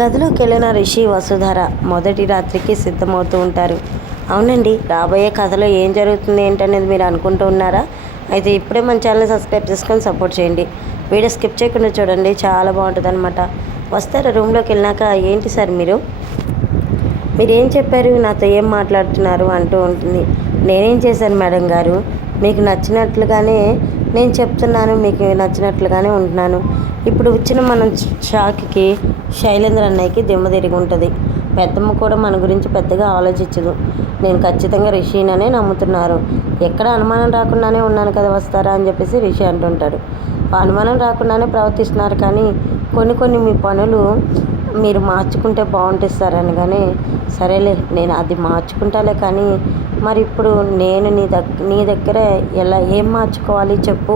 గదిలోకి వెళ్ళిన రిషి వసుధర మొదటి రాత్రికి సిద్ధమవుతూ ఉంటారు. అవునండి రాబోయే కథలో ఏం జరుగుతుంది ఏంటనేది మీరు అనుకుంటూ ఉన్నారా? అయితే ఇప్పుడే మన ఛానల్ సబ్స్క్రైబ్ చేసుకొని సపోర్ట్ చేయండి. వీడియో స్కిప్ చేయకుండా చూడండి చాలా బాగుంటుంది అనమాట వస్తారా రూమ్లోకి వెళ్ళినాక ఏంటి సార్ మీరు? మీరు ఏం చెప్పారు? నాతో ఏం మాట్లాడుతున్నారు? అంటూ ఉంటుంది. నేనేం చేశాను మేడం గారు? మీకు నచ్చినట్లుగానే నేను చెప్తున్నాను మీకు నచ్చినట్లుగానే ఉంటున్నాను. ఇప్పుడు వచ్చిన మన షాక్కి శైలేంద్ర అన్నయ్యకి దిమ్మ తిరిగి ఉంటుంది. పెద్దమ్మ కూడా మన గురించి పెద్దగా ఆలోచించదు. నేను ఖచ్చితంగా రిషిననే నమ్ముతున్నారు. ఎక్కడ అనుమానం రాకుండానే ఉన్నాను కదా వస్తారా అని చెప్పేసి రిషి అంటుంటాడు. అనుమానం రాకుండానే ప్రవర్తిస్తున్నారు కానీ కొన్ని కొన్ని మీ పనులు మీరు మార్చుకుంటే బాగుంటుంది సార్ అనగానే సరేలే నేను అది మార్చుకుంటాలే కానీ మరి ఇప్పుడు నేను నీ దగ్గర నీ దగ్గర ఎలా ఏం మార్చుకోవాలి చెప్పు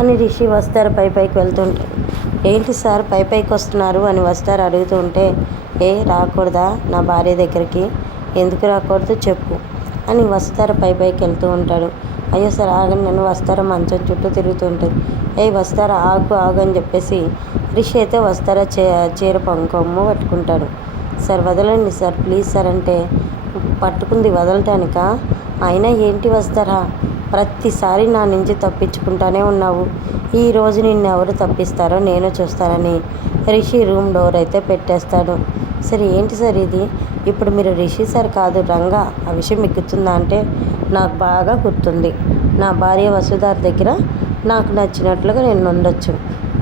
అని రిషి వస్తారు పై పైకి వెళ్తుంటే. ఏంటి సార్ పై పైకి వస్తున్నారు అని వస్తారు అడుగుతూ ఉంటే ఏ రాకూడదా నా భార్య దగ్గరికి? ఎందుకు రాకూడదు చెప్పు అని వస్తారు పై పైకి వెళ్తూ ఉంటాడు. అయ్యో సార్ ఆగండి నన్ను వస్తారా? మంచం చుట్టూ తిరుగుతూ ఉంటుంది ఏ వస్తారా? ఆగు ఆగు అని చెప్పేసి రిషి అయితే వస్తారా? చే చీర పంకొమ్మ పట్టుకుంటాడు. సార్ వదలండి సార్ ప్లీజ్ సార్ అంటే పట్టుకుంది వదలటానిక? అయినా ఏంటి వస్తారా? ప్రతిసారి నా నుంచి తప్పించుకుంటానే ఉన్నావు. ఈ రోజు నిన్ను ఎవరు తప్పిస్తారో నేను చూస్తానని రిషి రూమ్ డోర్ అయితే పెట్టేస్తాడు. సరే ఏంటి సార్ ఇది? ఇప్పుడు మీరు రిషి సార్ కాదు రంగా. ఆ విషయం ఎక్కుతుందా అంటే నాకు బాగా గుర్తుంది. నా భార్య వసుధార్ దగ్గర నాకు నచ్చినట్లుగా నేను ఉండొచ్చు.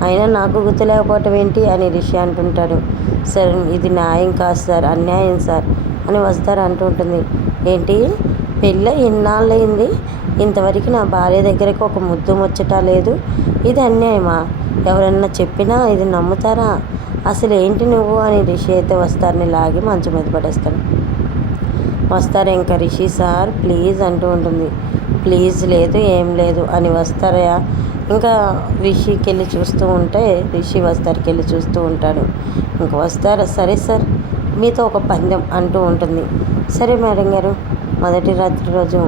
అయినా నాకు గుర్తులేకపోవటం ఏంటి అని రిషి అంటుంటాడు. సార్ ఇది న్యాయం కాదు సార్ అన్యాయం సార్ అని వస్తారు అంటూ ఉంటుంది. ఏంటి? పెళ్ళి ఎన్నాళ్ళైంది ఇంతవరకు నా భార్య దగ్గరకు ఒక ముద్దు ముచ్చట లేదు. ఇది అన్యాయమా? ఎవరన్నా చెప్పినా ఇది నమ్ముతారా? అసలు ఏంటి నువ్వు అని రిషి అయితే వస్తారని లాగి మంచం మీద పడేస్తాడు. వస్తారు ఇంకా రిషి సార్? ప్లీజ్ అంటూ ఉంటుంది. ప్లీజ్ లేదు ఏం లేదు అని వస్తారా? ఇంకా రిషికి వెళ్ళి చూస్తూ ఉంటే రిషి వస్తారికి వెళ్ళి చూస్తూ ఉంటాడు. ఇంక వస్తారా? సరే సార్. మీతో ఒక పందెం అంటూ ఉంటుంది. సరే మేడం గారు. మొదటి రాత్రి రోజు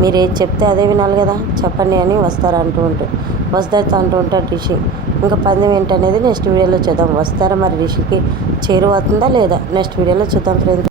మీరు ఏది చెప్తే అదే వినాలి కదా? చెప్పండి అని వస్తారు అంటూ ఉంటాడు వస్తారు అంటూ ఉంటాడు రిషి. ఇంకా పందెం ఏంటనేది నెక్స్ట్ వీడియోలో చూద్దాం. వస్తారా మరి రిషికి? చేరువవుతుందా లేదా? నెక్స్ట్ వీడియోలో చూద్దాం ఫ్రెండ్స్